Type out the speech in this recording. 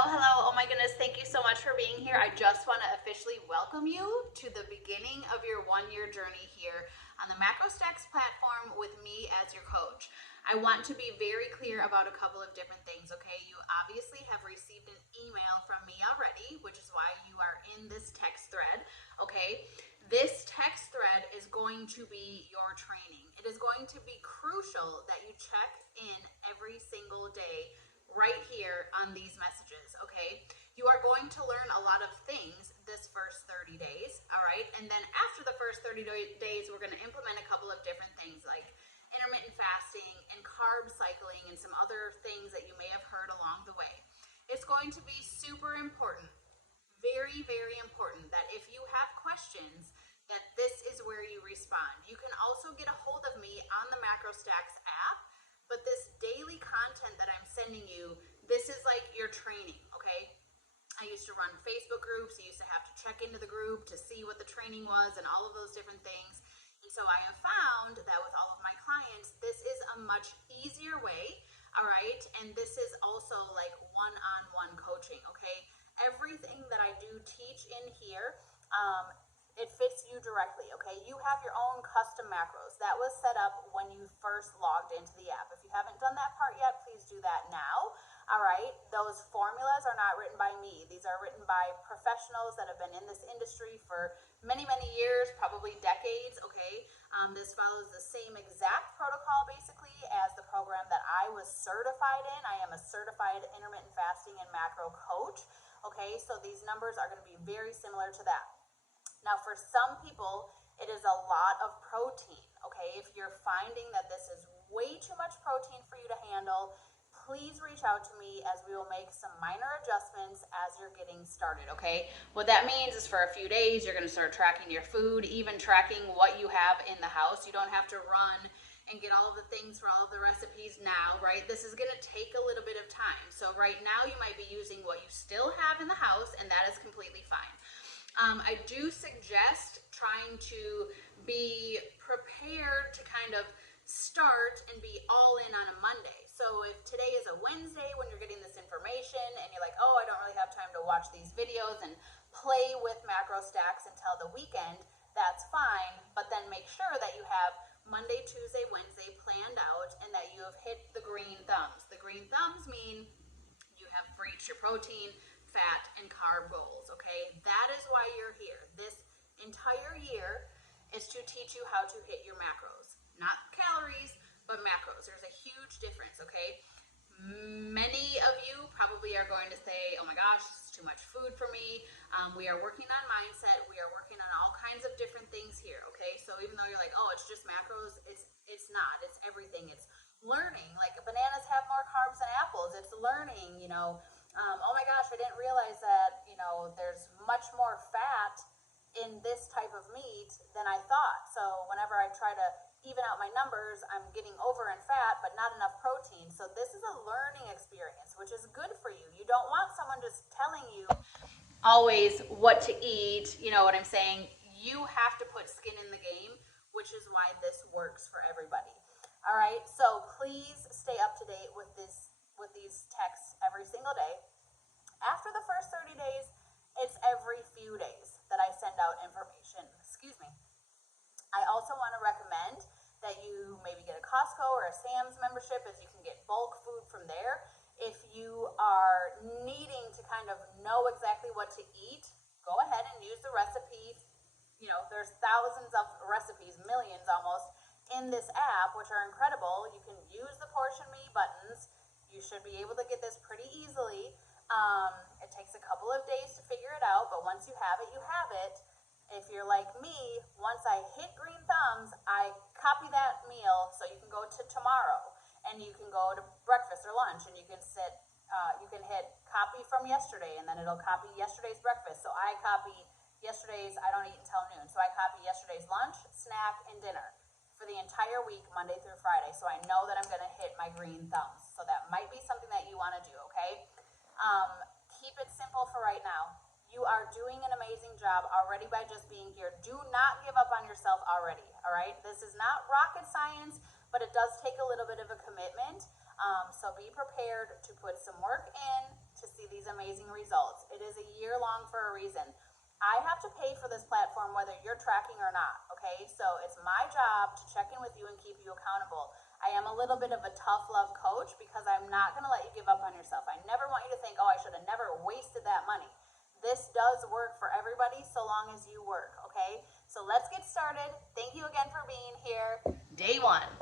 Hello. Oh my goodness, thank you so much for being here. I just want to officially welcome you to the beginning of your one-year journey here on the Macrostax platform with me as your coach. I want to be very clear about a couple of different things, okay? You obviously have received an email from me already, which is why you are in this text thread, okay? This text thread is going to be your training. It is going to be crucial that you check in every single day right here on these messages, okay? You are going to learn a lot of things this first 30 days, all right? And then after the first 30 days, we're going to implement a couple of different things like intermittent fasting and carb cycling and some other things that you may have heard along the way. It's going to be super important, very, very important that if you have questions, that this is where you respond. You can also get a hold of me on the Macrostax app, but this daily content that I'm sending you, this is like your training, okay? I used to run Facebook groups. I used to have to check into the group to see what the training was and all of those different things. And so I have found that with all of my clients, this is a much easier way, all right? And this is also like one-on-one coaching, okay? Everything that I do teach in here, it fits you directly, okay? You have your own custom macros. That was set up when you first logged into the app. If you haven't done that part yet, please do that now, all right? Those formulas are not written by me. These are written by professionals that have been in this industry for many, many years, probably decades, okay? This follows the same exact protocol, basically, as the program that I was certified in. I am a certified intermittent fasting and macro coach, okay? So these numbers are going to be very similar to that. Now, for some people, it is a lot of protein, okay? If you're finding that this is way too much protein for you to handle, please reach out to me as we will make some minor adjustments as you're getting started, okay? What that means is for a few days, you're going to start tracking your food, even tracking what you have in the house. You don't have to run and get all of the things for all of the recipes now, right? This is going to take a little bit of time. So right now, you might be using what you still have in the house, and that is completely fine. I do suggest trying to be prepared to kind of start and be all in on a Monday. So if today is a Wednesday when you're getting this information and you're like, oh, I don't really have time to watch these videos and play with Macrostax until the weekend, that's fine. But then make sure that you have Monday, Tuesday, Wednesday planned out and that you have hit the green thumbs. The green thumbs mean you have reached your protein, fat, and carb goals, okay? That is why you're here. This entire year is to teach you how to hit your macros. Not calories, but macros. There's a huge difference, okay? Many of you probably are going to say, oh my gosh, this is too much food for me. We are working on mindset. We are working on all kinds of different things here, okay? So even though you're like, oh, it's just macros, it's not. It's everything. It's learning. Like bananas have more carbs than apples. It's learning, you know. Oh my gosh, I didn't realize that, you know, there's much more fat in this type of meat than I thought. So whenever I try to even out my numbers, I'm getting over in fat, but not enough protein. So this is a learning experience, which is good for you. You don't want someone just telling you always what to eat. You know what I'm saying? You have to put skin in the game, which is why this works for everybody. All right, so please stay up to date with these texts every single day. After the first 30 days, it's every few days that I send out information. Excuse me. I also want to recommend that you maybe get a Costco or a Sam's membership, as you can get bulk food from there. If you are needing to kind of know exactly what to eat, go ahead and use the recipes. You know, there's thousands of recipes, millions almost, in this app, which are incredible. You can use the portion me buttons. You should be able to get this pretty easily. It takes a couple of days to figure it out, but once you have it, you have it. If you're like me, once I hit green thumbs, I copy that meal so you can go to tomorrow and you can go to breakfast or lunch and you can you can hit copy from yesterday and then it'll copy yesterday's breakfast. So I copy yesterday's, I don't eat until noon. So I copy yesterday's lunch, snack, and dinner for the entire week, Monday through Friday. So I know that I'm going to hit my green thumbs. So that might be something that you want to do, okay? Keep it simple for right now. You are doing an amazing job already by just being here. Do not give up on yourself already, all right? This is not rocket science, but it does take a little bit of a commitment. So be prepared to put some work in to see these amazing is a year long for a reason. I have to pay for this platform whether you're tracking or not, okay? So it's my job to check in with you and keep you accountable. I am a little bit of a tough love coach because I'm not gonna let you give up on yourself. I never want you to think, oh, I should have never wasted that money. This does work for everybody so long as you work, okay? So let's get started. Thank you again for being here. Day one.